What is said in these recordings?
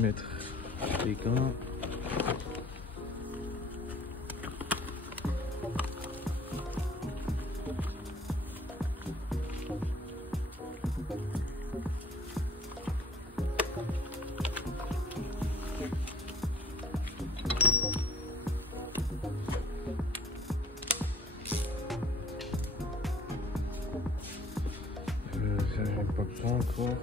mettre les gants. Ça, j'ai pas besoin encore.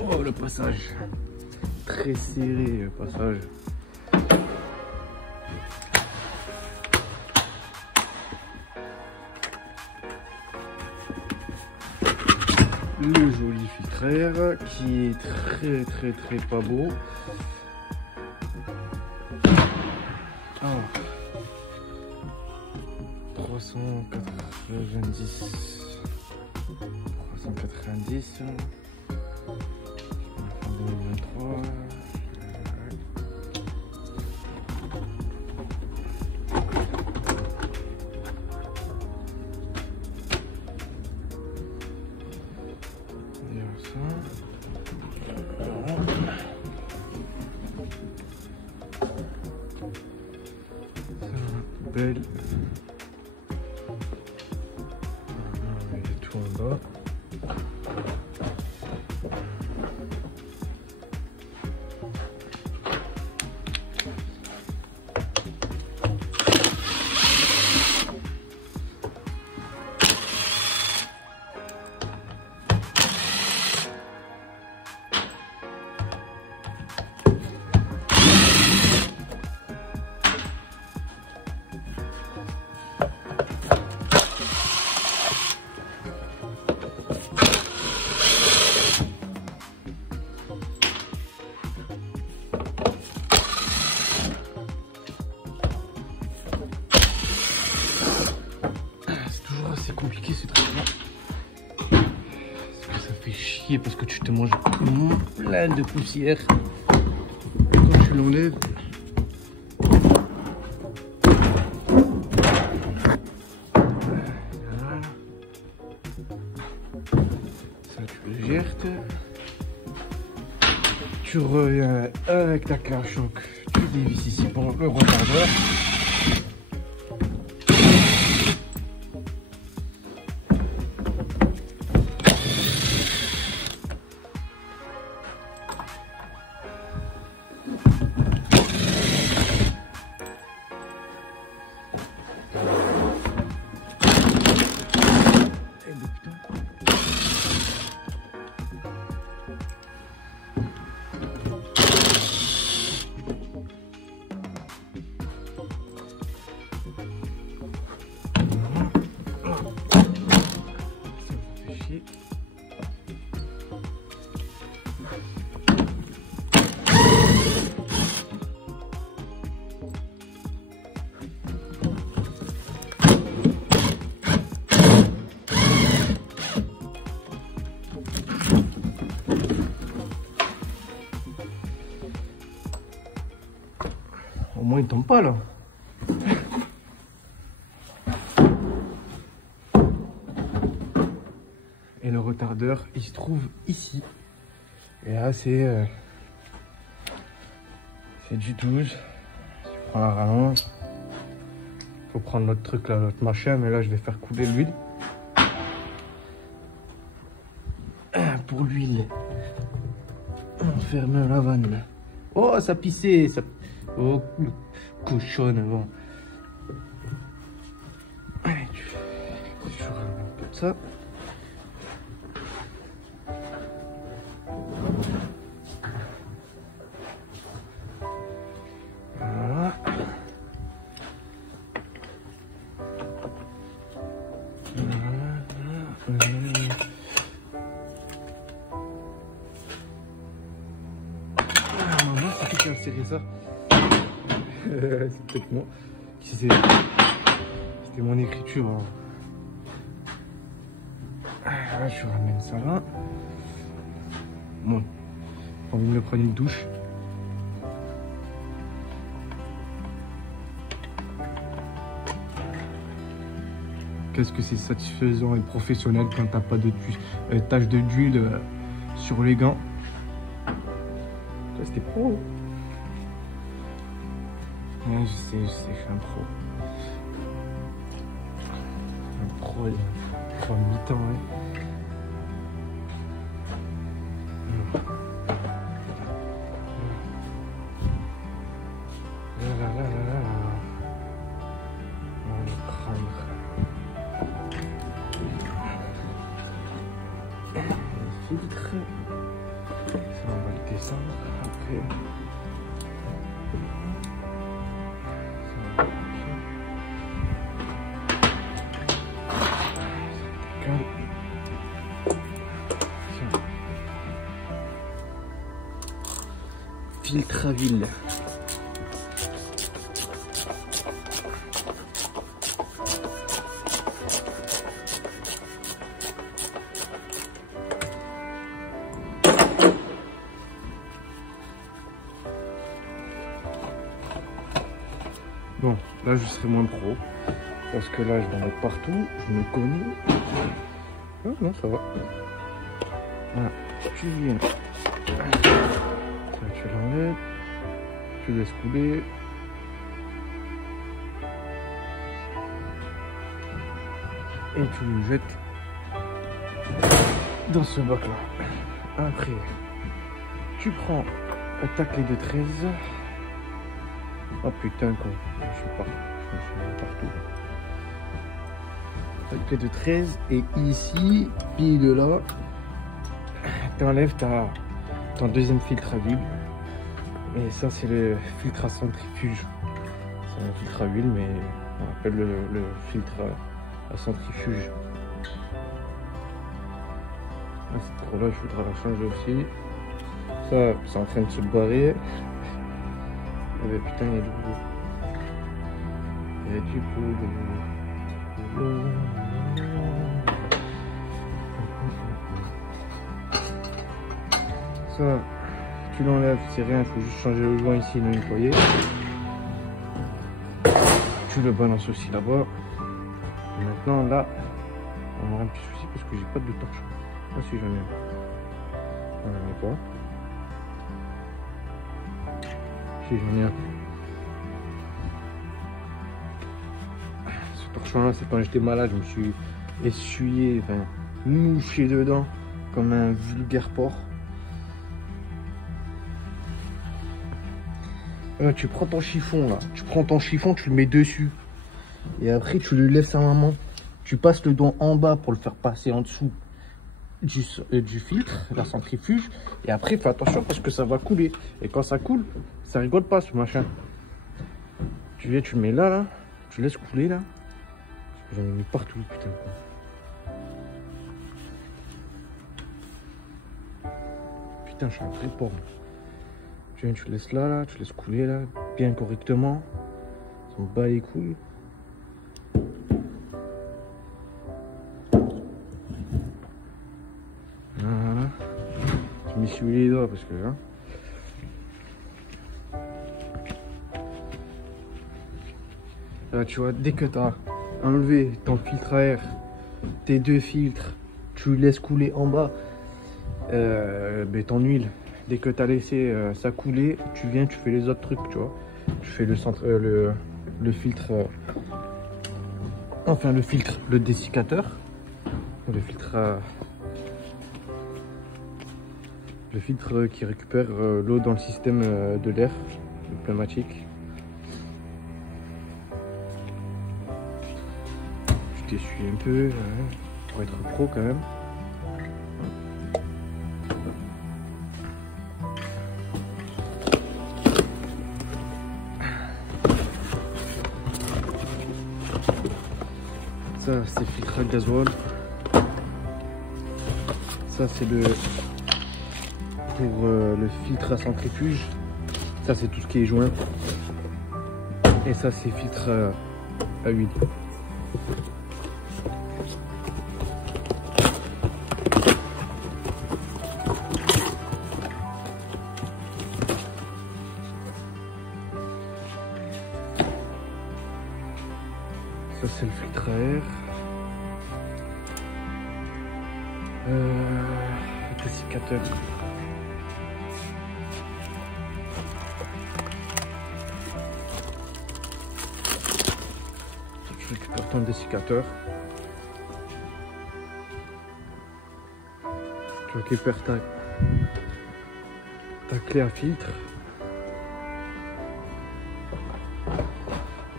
Oh, le passage. Très serré, le passage. Le joli filtraire qui est très pas beau. Alors, 390. Fin 2023. Belle. Il y a tout en bas. C'est compliqué ce truc là parce que ça fait chier, parce que tu te manges plein de poussière quand tu l'enlèves. Voilà. Ça tu le jettes, tu reviens avec ta carte choc, tu dévisses ici pour le retardeur. Au moins il tombe pas là. Et le retardeur il se trouve ici. Et là c'est du 12. Tu prends la rallonge. Faut prendre notre truc là, notre machin, mais là je vais faire couler l'huile. Pour l'huile, on ferme la vanne. Oh ça pissait, ça... Oh, cochonne, bon. Allez, tu fais toujours un peu de ça. Voilà. Ah, maman, c'est qui a serré ça? C'est peut-être moi. C'était mon écriture. Hein. Là, je ramène ça là. Bon, j'ai envie de me prendre une douche. qu'est-ce que c'est satisfaisant et professionnel quand t'as pas de tache d'huile sur les gants. Ça, c'était pro. Ouais, je sais, je suis un pro. Un pro, pro mi-temps, ouais. Filtre. Ça, on va le descendre après. Filtre à ville. Bon, là je serai moins pro, parce que là je vais en mettre partout, je me connais. Ah non, ça va. Voilà, tu viens. Ça, tu l'enlèves, tu laisses couler. Et tu le jettes dans ce bac là. Après, tu prends ta clé de 13. Oh putain quoi, je suis partout. Ta clé de 13 et ici, pile là, t'enlèves ton deuxième filtre à huile. Et ça c'est le filtre à centrifuge. C'est un filtre à huile mais on appelle le filtre à centrifuge. Ah, cette trop là, il faudra la changer aussi. Ça, c'est en train de se barrer. Mais putain, il y a du boulot. Il y a du boulot. Ça, tu l'enlèves, c'est rien, il faut juste changer le joint ici, le nettoyer. Tu le balances aussi là-bas. Maintenant, là, on aura un petit souci parce que j'ai pas de torche. Ah si, j'en ai un. Voilà, si, j'en ai un. Ce torchon-là, c'est quand j'étais malade, je me suis essuyé, enfin, mouché dedans, comme un vulgaire porc. Là, tu prends ton chiffon, là. Tu prends ton chiffon, tu le mets dessus. Et après, tu le laisses à la main. Tu passes le doigt en bas pour le faire passer en dessous du filtre, la centrifuge. Et après, fais attention parce que ça va couler. Et quand ça coule, ça rigole pas ce machin. Tu viens, tu le mets là, là. Tu laisses couler là. J'en ai mis partout, putain. Putain, je suis un vrai porc. Tu viens, tu le laisses là, là. Tu laisses couler là, bien correctement. Ça me bat les couilles. Voilà. Je m'essuie les doigts parce que hein. Là, tu vois, dès que tu as enlevé ton filtre à air, tes deux filtres, tu laisses couler en bas ton huile. Dès que tu as laissé ça couler, tu viens, tu fais les autres trucs, tu vois. Tu fais le filtre, enfin le filtre, le dessiccateur, le filtre qui récupère l'eau dans le système de l'air, le pneumatique. Je t'essuie un peu pour être pro quand même. Ça c'est filtre à gasoil. Ça c'est pour le filtre à centrifuge. Ça c'est tout ce qui est joint. Et ça c'est filtre à huile. Ça c'est le filtre à air. Dessiccateur. Tu récupères ton dessiccateur. Tu récupères ta clé à filtre.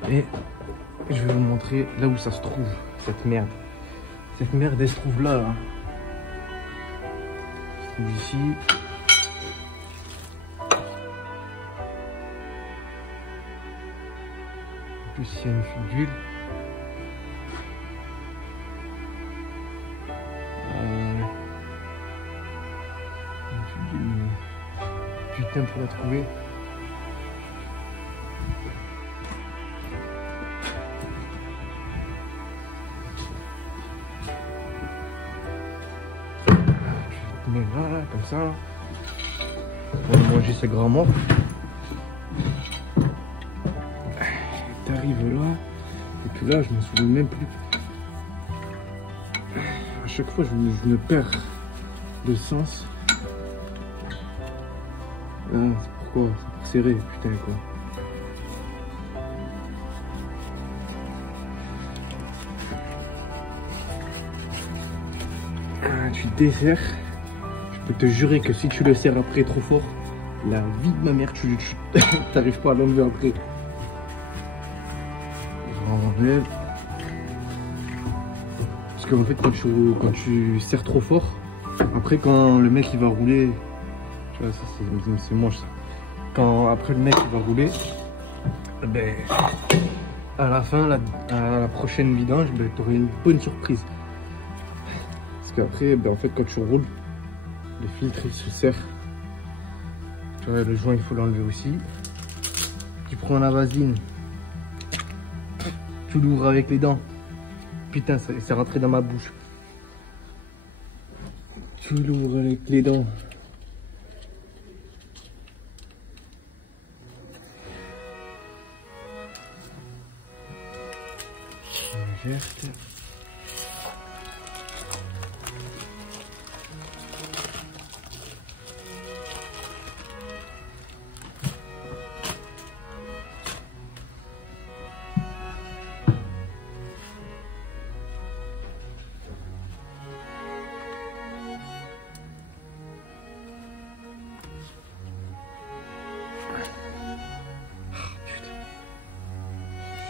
Et je vais vous montrer là où ça se trouve, cette merde. Cette merde, elle se trouve là, là. Elle se trouve ici. En plus, il y a une fuite d'huile. Putain, pour la trouver. Tu mets là, comme ça. On va manger ces grands morts. T'arrives là. Et puis là, je me souviens même plus. À chaque fois, je me perds de sens. Ah, c'est pourquoi? C'est pour serrer, putain, quoi. Ah, tu desserres. Je peux te jurer que si tu le serres après trop fort, la vie de ma mère, tu t'arrives pas à l'enlever après. Je l'enlève. Parce qu'en fait, quand tu serres trop fort, après, quand le mec il va rouler, tu vois, ça c'est moche ça. Quand après le mec il va rouler, ben, à la fin, à la prochaine vidange, ben, tu aurais une bonne surprise. Parce qu'après, ben, en fait, quand tu roules, le filtre il se serre. Tu vois, le joint il faut l'enlever aussi. Tu prends la vaseline, tu l'ouvres avec les dents. Putain, c'est rentré dans ma bouche. Tu l'ouvres avec les dents. Verte.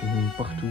J'ai mis partout.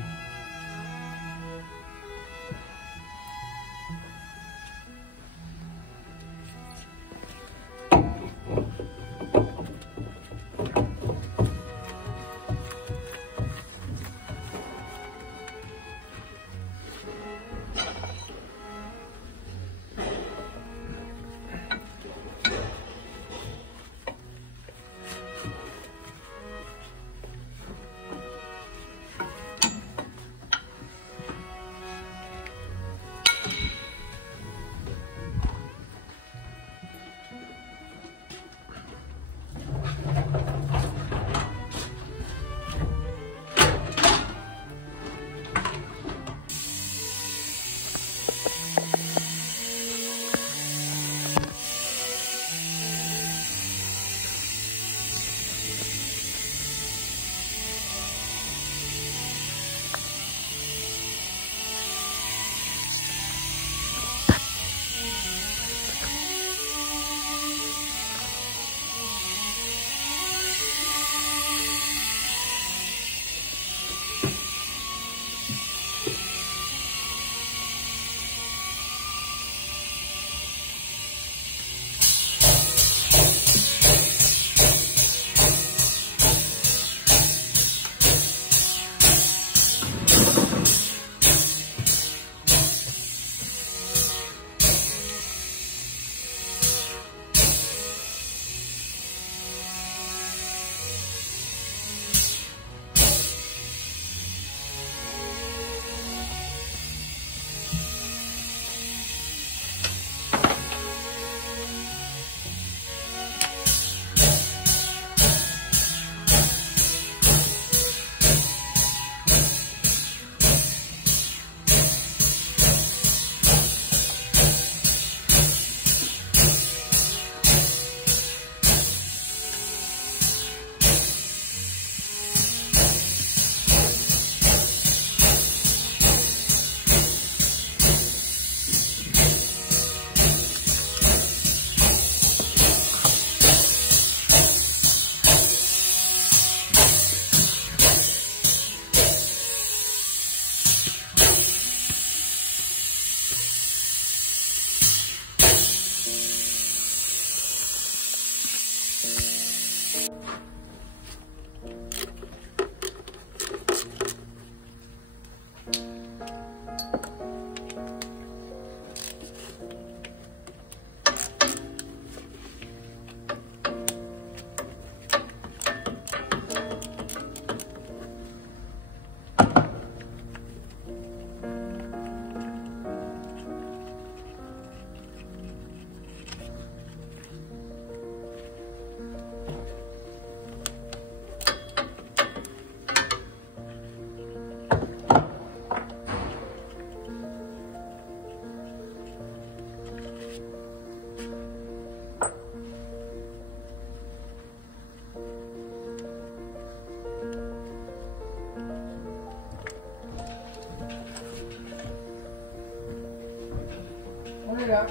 On est là.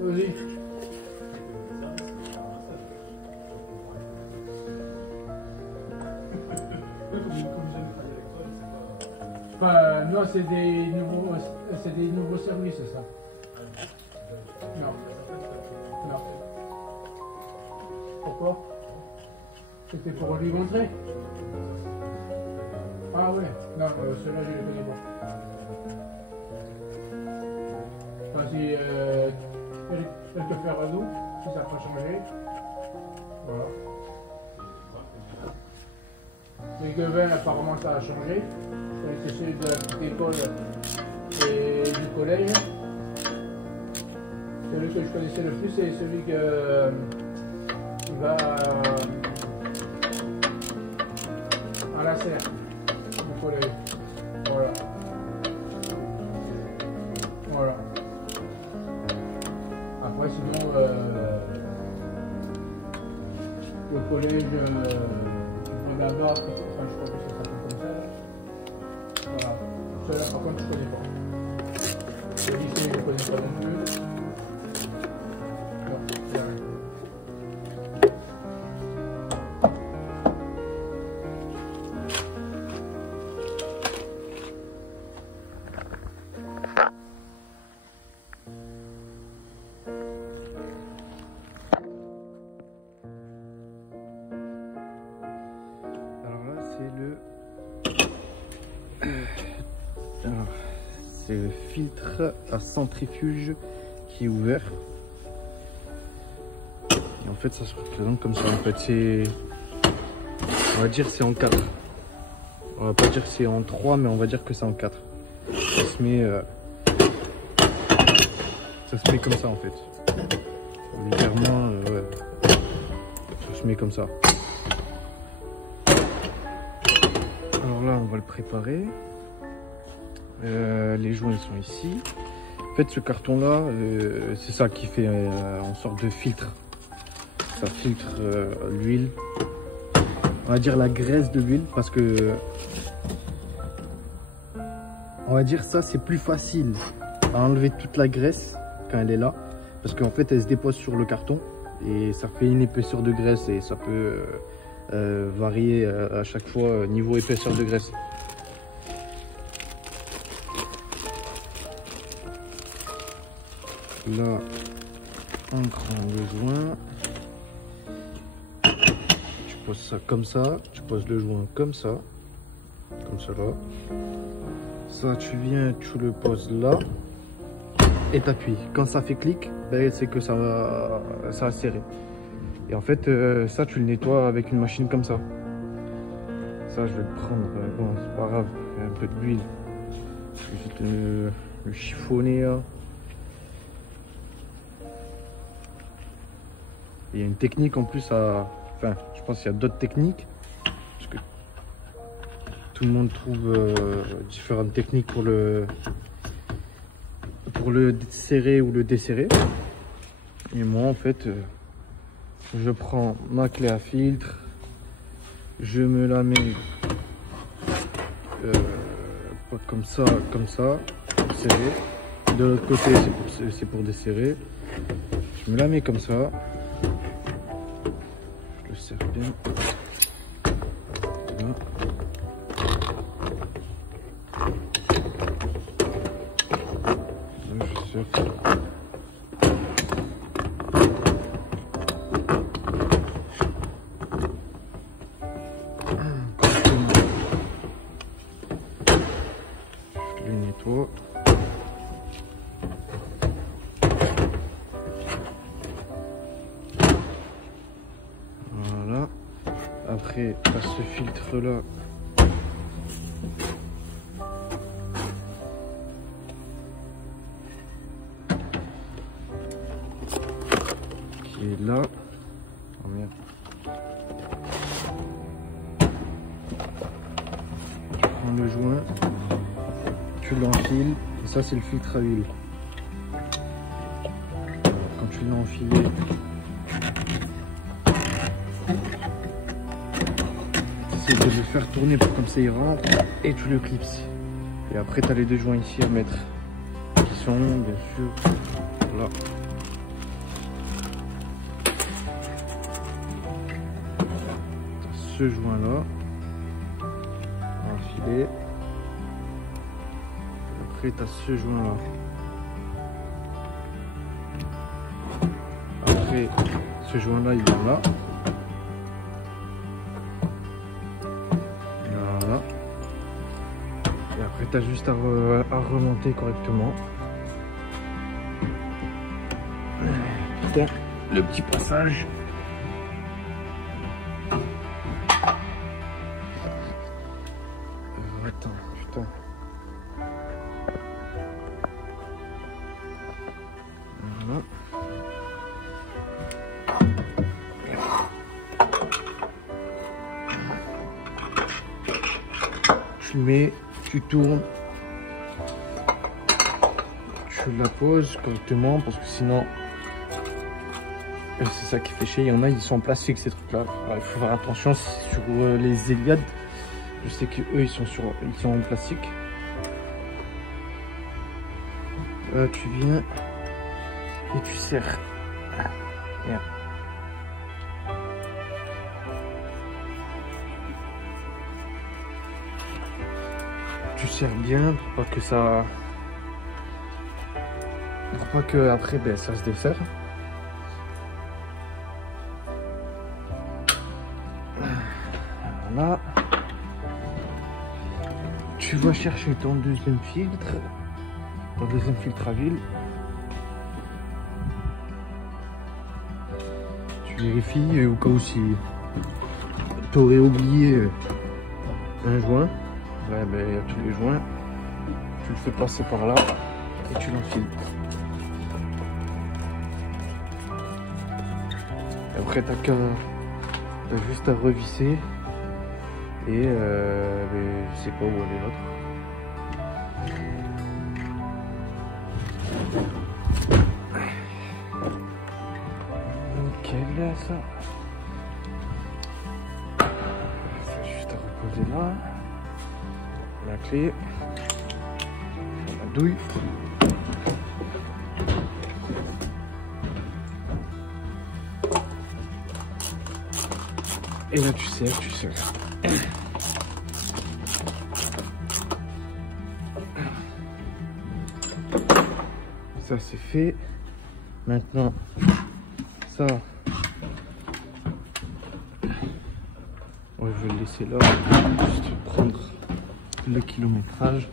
Vas-y. Non, c'est des nouveaux services, ça. Non. Non. Pourquoi? C'était pour lui montrer. Ah ouais. Non, ceux-là, je les connais pas. Enfin, si elle te fait réseau, si ça n'a pas changé. Voilà. Les Guevin, apparemment, ça a changé. C'est celui de la petite école et du collège. Celui que je connaissais le plus, c'est celui qui va à la serre, au collège. Voilà. Voilà. Après, sinon, le collège, d'abord, enfin, je crois que ça s'appelle comme ça. Voilà. Celui-là, par contre, je ne connais pas. Le lycée, je ne connais pas non plus. Non, c'est rien. C'est le filtre à centrifuge qui est ouvert. Et en fait, ça se représente comme ça. En fait, c'est, on va dire, c'est en 4. On va pas dire que c'est en 3, mais on va dire que c'est en 4. Ça se met, comme ça en fait. Légèrement, ouais. Ça se met comme ça. Alors là, on va le préparer. Les joints ils sont ici. En fait, ce carton là, c'est ça qui fait en sorte de filtre. Ça filtre l'huile, on va dire la graisse de l'huile, parce que on va dire ça, c'est plus facile à enlever toute la graisse quand elle est là, parce qu'en fait elle se dépose sur le carton et ça fait une épaisseur de graisse et ça peut varier à chaque fois niveau épaisseur de graisse. Là, on prend le joint, tu poses ça comme ça, tu poses le joint comme ça là. Ça, tu viens, tu le poses là et t'appuies. Quand ça fait clic, ben, c'est que ça va serrer. Et en fait, ça, tu le nettoies avec une machine comme ça. Ça, je vais le prendre. Bon, c'est pas grave, il y a un peu d'huile. Je vais le chiffonner là. Il y a une technique en plus à... Enfin, je pense qu'il y a d'autres techniques. Parce que tout le monde trouve différentes techniques pour le serrer ou le desserrer. Et moi, en fait, je prends ma clé à filtre. Je me la mets pas comme ça, pour serrer. De l'autre côté, c'est pour desserrer. Je me la mets comme ça. Je le serre bien. Voilà. Je serre. Après, tu as ce filtre là. Qui est là. Oh merde. Tu prends le joint, tu l'enfiles. Et ça, c'est le filtre à huile. Quand tu l'as enfilé, tu essaies de le faire tourner pour comme ça il rentre et tu le clipses. Et après, tu as les deux joints ici à mettre qui sont bien sûr là. Ce joint là, enfilé. Après, tu as ce joint là. Après, ce joint là, il est là. Voilà. Et après, tu as juste à remonter correctement. Putain, le petit passage. Attends, putain. Voilà. Tu le mets, tu tournes, tu la poses correctement parce que sinon c'est ça qui fait chier. Il y en a, ils sont en plastique ces trucs là. Il faut faire attention sur les Eliade. Je sais que eux ils sont en plastique. Là tu viens et tu serres. Merde. Tu serres bien pour pas que ça, pour pas que après ben, ça se desserre. Voilà. Tu vas chercher ton deuxième filtre à huile. Tu vérifies au cas où si tu aurais oublié un joint. Ouais, ben, il y a tous les joints. Tu le fais passer par là et tu l'enfiles. Et après, t'as juste à revisser. Et ben, je sais pas où elle est l'autre. Nickel, ça. C'est juste à reposer là. La clé, la douille. Et là tu serres, Ça c'est fait. Maintenant, ça, ouais, je vais le laisser là, juste prendre le kilométrage.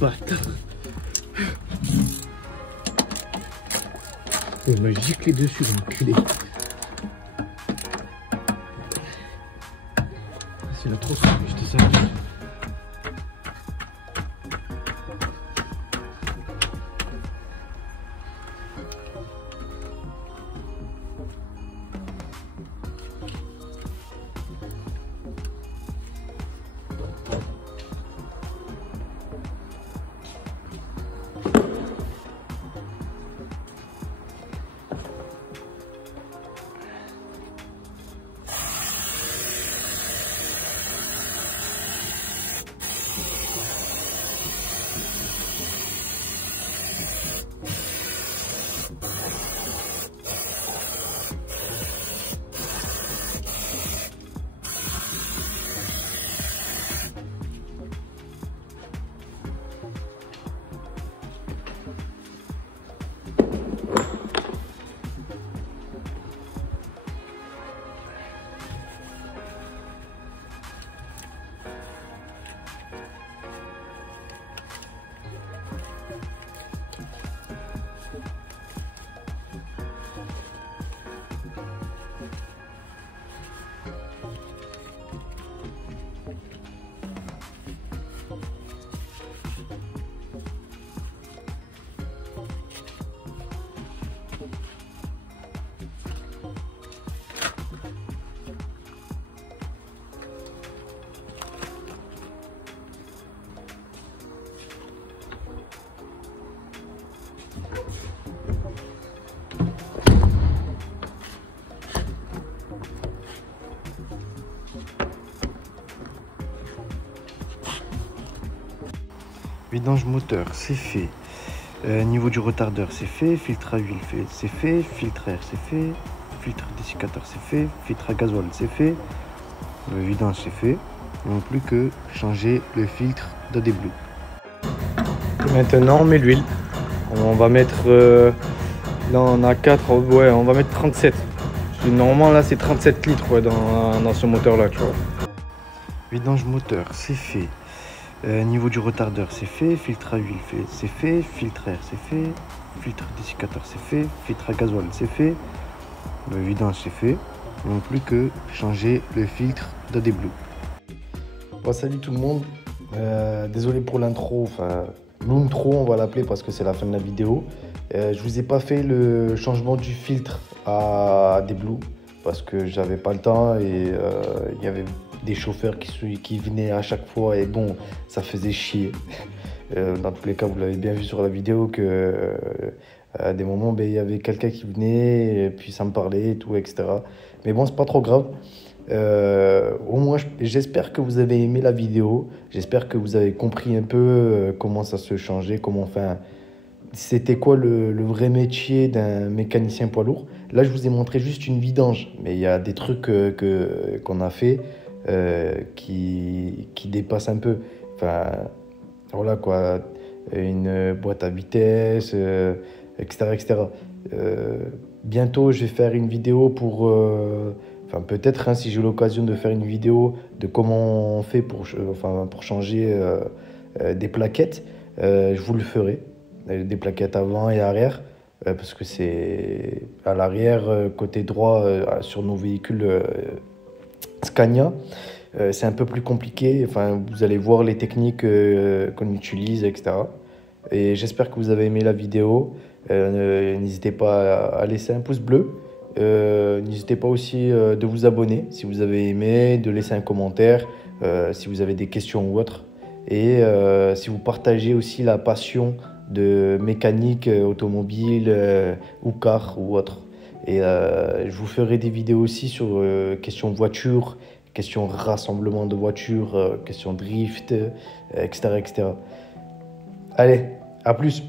bâtard. Il m'a giclé dessus, l'enculé. C'est la trop je te sers. Vidange moteur, c'est fait. Niveau du retardeur, c'est fait. Filtre à huile, c'est fait. Filtre à air, c'est fait. Filtre dessiccateur, c'est fait. Filtre à gasoil, c'est fait. Le vidange, c'est fait. Il ne manque plus que changer le filtre d'AdBlue. Maintenant, on met l'huile. On va mettre... là, on a 4. Ouais, on va mettre 37. Normalement, là, c'est 37 litres ouais, dans ce moteur-là, tu vois. Vidange moteur, c'est fait. Niveau du retardeur, c'est fait. Filtre à huile, c'est fait. Filtre à air, c'est fait. Filtre dessiccateur, c'est fait. Filtre à gasoil, c'est fait. Le vidange, c'est fait. Il ne manque plus que changer le filtre d'AdBlue. Bon, salut tout le monde. Désolé pour l'intro. Enfin, l'intro, on va l'appeler parce que c'est la fin de la vidéo. Je vous ai pas fait le changement du filtre à AdBlue parce que j'avais pas le temps et il y avait des chauffeurs qui venaient à chaque fois et bon, ça faisait chier. Dans tous les cas, vous l'avez bien vu sur la vidéo que à des moments, il y avait quelqu'un qui venait et puis ça me parlait et tout, etc. Mais bon, c'est pas trop grave. Au moins, j'espère que vous avez aimé la vidéo. J'espère que vous avez compris un peu comment ça se changeait, c'était quoi le vrai métier d'un mécanicien poids lourd. Là, je vous ai montré juste une vidange, mais il y a des trucs qu'on a fait qui dépassent un peu. Enfin, voilà quoi, une boîte à vitesse, etc. etc. Bientôt, je vais faire une vidéo pour... Enfin, peut-être, hein, si j'ai l'occasion de faire une vidéo de comment on fait pour changer des plaquettes, je vous le ferai. Des plaquettes avant et arrière, parce que c'est à l'arrière, côté droit, sur nos véhicules Scania. C'est un peu plus compliqué. Enfin, vous allez voir les techniques qu'on utilise, etc. Et j'espère que vous avez aimé la vidéo. N'hésitez pas à laisser un pouce bleu. N'hésitez pas aussi de vous abonner si vous avez aimé, de laisser un commentaire si vous avez des questions ou autre. Et si vous partagez aussi la passion de mécanique automobile ou car ou autre. Et je vous ferai des vidéos aussi sur questions voiture, questions rassemblement de voitures, questions drift, etc., etc. Allez, à plus!